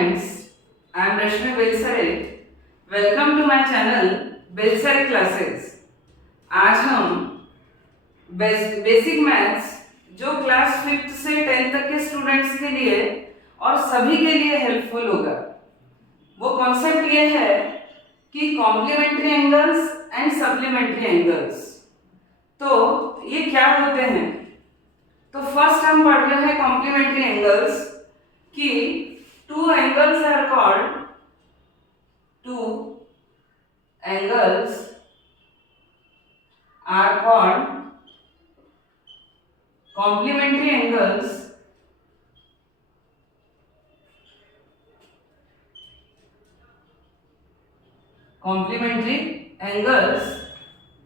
friends, I am Rashmi Belsaret. Welcome to my channel Belsaret Classes. आज हम basic maths जो class 5th से 10th तक के स्टूडेंट्स के लिए और सभी के लिए हेल्पफुल होगा, वो कॉन्सेप्ट ये है कि complementary angles and supplementary angles. तो ये क्या होते हैं? तो फर्स्ट हम पढ़ रहे हैं कॉम्प्लीमेंट्री एंगल्स कि two angles are called complementary angles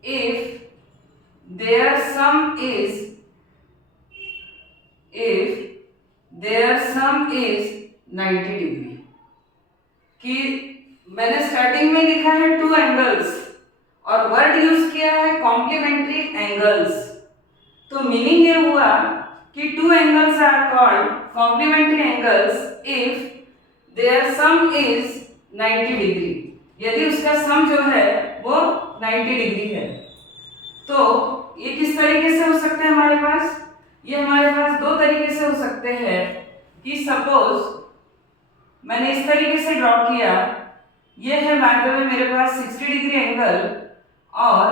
if their sum is 90 degree. कि मैंने स्टार्टिंग में लिखा है टू एंगल्स और वर्ड यूज किया है कॉम्प्लीमेंट्री एंगल्स। तो मीनिंग ये हुआ कि two angles are called complementary angles if their sum is 90 degree, यदि उसका सम जो है वो 90 डिग्री है। तो ये किस तरीके से हो सकते हैं हमारे पास? ये हमारे पास दो तरीके से हो सकते हैं कि सपोज मैंने इस तरीके से ड्रॉ किया, ये है मान लो मेरे पास 60 डिग्री एंगल और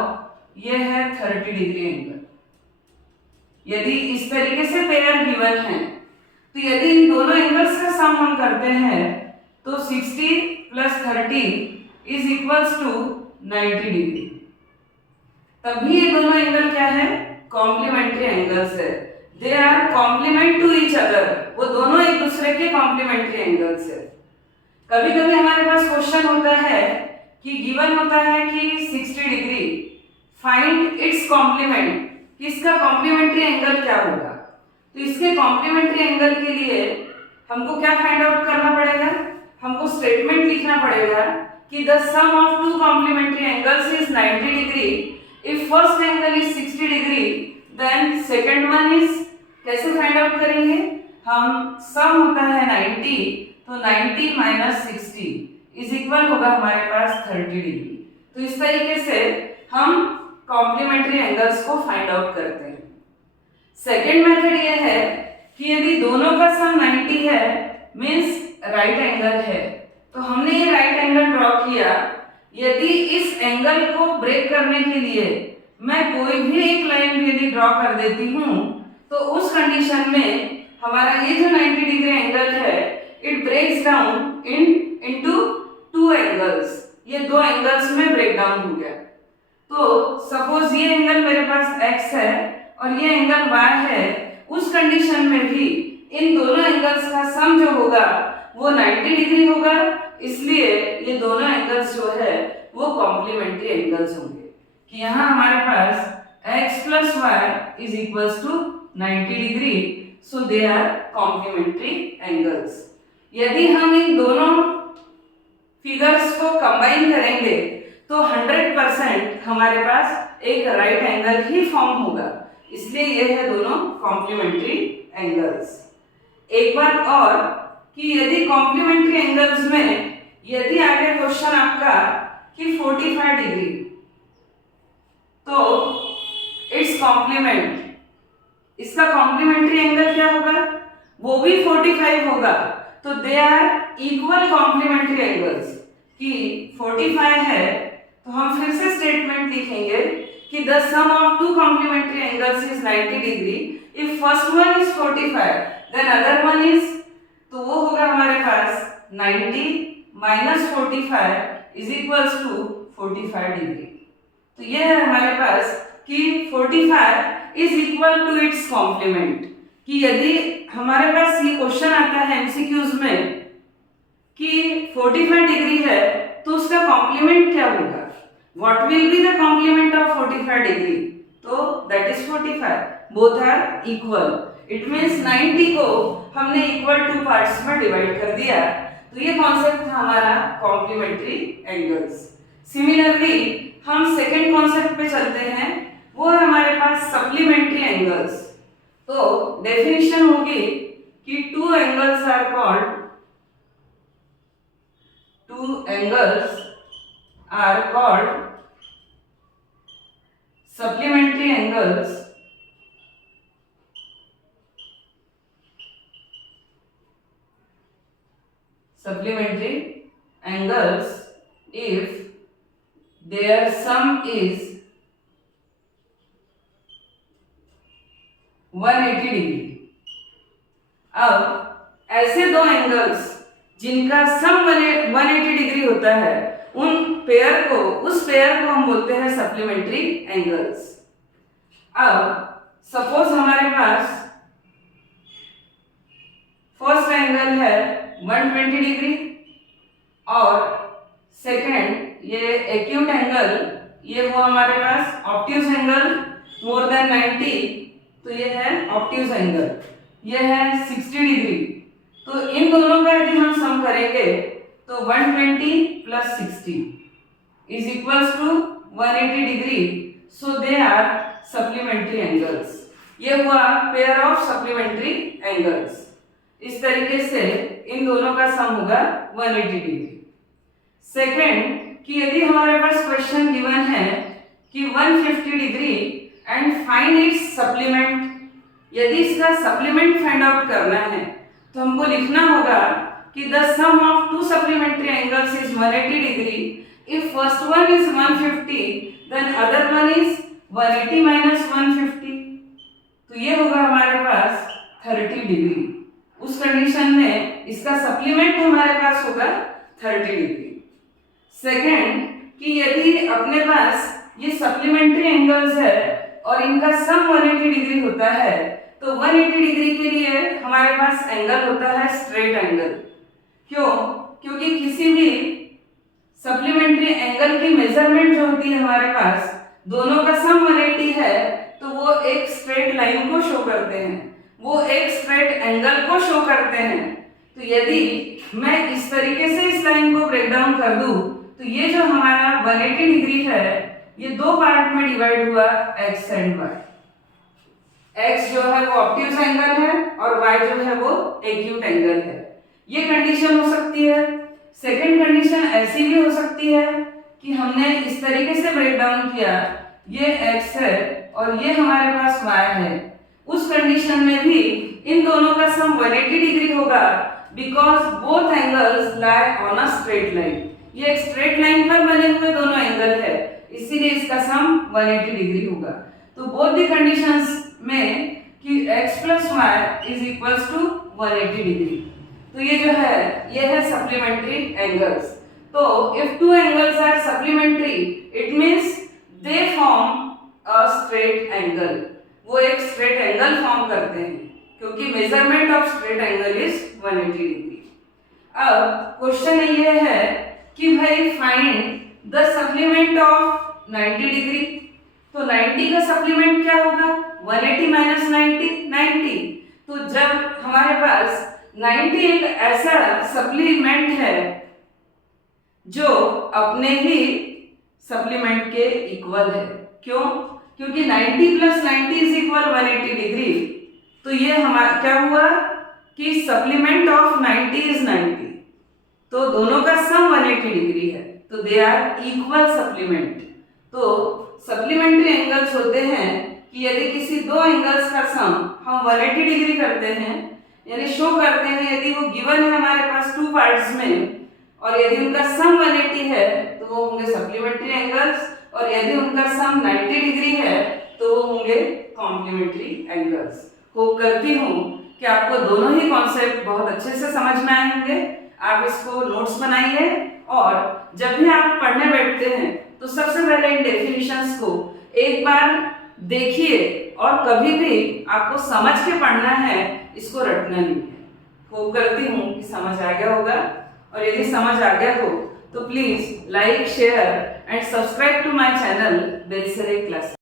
ये है 30 डिग्री एंगल। यदि इस तरीके से पेयर गिवन है तो यदि इन दोनों एंगल्स का सम हम करते हैं तो 60 plus 30 is equals to 90 degree. तभी ये दोनों एंगल क्या है? कॉम्प्लीमेंट्री एंगल्स है। They are complement to each other, वो दोनों एक दूसरे के कॉम्प्लीमेंट्री एंगल्स है। कभी कभी हमारे पास क्वेश्चन होता है कि गिवन होता है कि 60 डिग्री, फाइंड इट्स कॉम्प्लीमेंट, कि इसका कॉम्प्लीमेंट्री एंगल क्या होगा। तो इसके कॉम्प्लीमेंट्री एंगल के लिए हमको क्या फाइंड आउट करना पड़ेगा? हमको स्टेटमेंट लिखना पड़ेगा कि the sum of two complementary angles is 90 degree. If first angle is 60 degree then second one is, कैसे फाइंड आउट करेंगे? हम सम होता है 90, तो 90 माइनस 60 इज इक्वल होगा हमारे पास 30 डिग्री। तो इस तरीके से हम कॉम्प्लीमेंट्री एंगल्स को फाइंड आउट करते हैं। सेकेंड मेथड ये है कि यदि दोनों का सम 90 है मीन्स राइट एंगल है, तो हमने ये राइट एंगल ड्रॉ किया। यदि इस एंगल को ब्रेक करने के लिए मैं कोई भी एक लाइन यदि ड्रॉ कर देती हूँ तो उस कंडीशन में हमारा ये जो 90 डिग्री एंगल है it breaks down into two angles. ये दो एंगल्स में ब्रेक डाउन हो गया। तो सपोज ये एंगल मेरे पास x है और ये एंगल y है, उस कंडीशन में भी इन दोनों एंगल्स का सम जो होगा वो 90 डिग्री होगा। इसलिए ये दोनों एंगल्स जो है वो कॉम्प्लीमेंट्री एंगल्स होंगे कि यहाँ हमारे पास x plus y is equals to 90 degree, so they are complementary angles. यदि हम इन दोनों फिगर्स को कंबाइन करेंगे तो 100% हमारे पास एक राइट एंगल ही फॉर्म होगा। इसलिए ये है दोनों कॉम्प्लीमेंट्री एंगल्स। एक बात और कि यदि कॉम्प्लीमेंट्री एंगल्स में यदि आगे क्वेश्चन आपका कि 45 डिग्री, तो इट्स कॉम्प्लीमेंट, इसका कॉम्प्लीमेंट्री एंगल क्या होगा? वो भी 45 होगा। तो they are equal complementary angles. कि 45 है तो हम फिर से स्टेटमेंट लिखेंगे कि the sum of two complementary angles is 90 degree. If first one is 45 then other one is, तो वो होगा हमारे पास 90 minus 45 is equals to 45 degree. तो ये है हमारे पास कि 45 is equal to its complement. कि यदि हमारे पास ये क्वेश्चन आता है एमसीक्यूज में कि 45 डिग्री है तो उसका कॉम्प्लीमेंट क्या होगा? What will be the complement of 45 degree? तो that is 45, both are equal. It means 90 को हमने इक्वल टू पार्ट्स में डिवाइड कर दिया। तो ये कॉन्सेप्ट था हमारा कॉम्प्लीमेंट्री एंगल्स। सिमिलरली हम सेकेंड कॉन्सेप्ट पे चलते हैं, वो है हमारे पास सप्लीमेंट्री एंगल्स। तो डेफिनेशन होगी कि two angles are called two angles are called supplementary angles if their sum is 180 degree. अब ऐसे दो एंगल्स जिनका सम 180 डिग्री होता है उस पेयर को हम बोलते हैं सप्लीमेंट्री एंगल्स। अब सपोज हमारे पास फर्स्ट एंगल है 120 डिग्री और सेकंड ये एक्यूट एंगल ये वो हमारे पास ऑब्ट्यूज एंगल मोर देन 90, तो ये है ऑब्ट्यूज एंगल, ये है 60 डिग्री। तो इन दोनों का यदि हम सम करेंगे तो 120 plus 60 is equals to 180 degree, so they are supplementary angles. ये हुआ पेयर ऑफ सप्लीमेंट्री एंगल्स। इस तरीके से इन दोनों का सम होगा 180 डिग्री। सेकंड कि यदि हमारे पास क्वेश्चन गिवन है कि 150 degree and find its supplement, यदि इसका सप्लीमेंट फाइंड आउट करना है तो हमको लिखना होगा कि the sum of two supplementary angles is 180 degree. If first one is 150 then other one is 180 minus 150, तो ये होगा हमारे पास 30 डिग्री। उस कंडीशन में इसका सप्लीमेंट हमारे पास होगा 30 डिग्री। सेकंड कि यदि अपने पास ये सप्लीमेंट्री एंगल्स है और इनका सम 180 डिग्री होता है तो 180 डिग्री के लिए हमारे पास एंगल होता है स्ट्रेट एंगल। क्यों? क्योंकि किसी भी सप्लीमेंट्री एंगल की मेजरमेंट जो होती है हमारे पास दोनों का सम 180 है तो वो एक स्ट्रेट लाइन को शो करते हैं, वो एक स्ट्रेट एंगल को शो करते हैं। तो यदि मैं इस तरीके से इस लाइन को ब्रेक डाउन कर दूं तो ये जो हमारा 180 डिग्री है ये दो पार्ट में डिवाइड हुआ x एंड y। x जो है वो ऑब्ट्यूज एंगल है और y जो है वो एक्यूट एंगल है। ये कंडीशन हो सकती है। सेकंड कंडीशन ऐसी भी हो सकती है कि हमने इस तरीके से ब्रेक डाउन किया, ये x है और ये हमारे पास y है। उस कंडीशन में भी इन दोनों का सम 180 डिग्री होगा because both angles lie on a straight line. ये एक स्ट्रेट लाइन पर बने हुए दोनों एंगल है, इसीलिए इसका सम 180 डिग्री होगा। तो बोथ द कंडीशंस में कि x plus y is equals to 180 degree. तो ये जो है ये है सप्लीमेंट्री एंगल्स। तो if two angles are supplementary it means they form a straight angle, वो एक स्ट्रेट एंगल फॉर्म करते हैं क्योंकि measurement of straight angle is 180 degree. अब क्वेश्चन ये है कि भाई find the supplement of 90 degree. तो 90 का सप्लीमेंट क्या होगा? 180 माइनस 90। तो जब हमारे पास 90 एक ऐसा सप्लीमेंट है जो अपने ही सप्लीमेंट के इक्वल है। क्यों? क्योंकि 90 प्लस 90 इज इक्वल 180 डिग्री। तो ये हमारा क्या हुआ कि सप्लीमेंट ऑफ 90 इज 90, तो दोनों का सम 180 डिग्री है, तो दे आर इक्वल सप्लीमेंट। तो सप्लीमेंट्री एंगल्स होते हैं कि यदि किसी दो एंगल्स का सम हम 180 डिग्री करते हैं, यानी शो करते हैं यदि वो गिवन है हमारे पास टू पार्ट्स में और यदि उनका सम 180 है तो वो होंगे सप्लीमेंट्री एंगल्स, और यदि उनका सम 90 डिग्री है तो वो होंगे कॉम्प्लीमेंट्री एंगल्स। होप करती हूँ कि आपको दोनों ही कॉन्सेप्ट बहुत अच्छे से समझ में आए होंगे। आप इसको नोट्स बनाइए और जब भी आप पढ़ने बैठते हैं तो सबसे पहले इन डेफिनेशंस को एक बार देखिए और कभी भी आपको समझ के पढ़ना है, इसको रटना नहीं है। होप करती हूँ कि समझ आ गया होगा, और यदि समझ आ गया हो तो please like, share and subscribe to my channel Belsare class.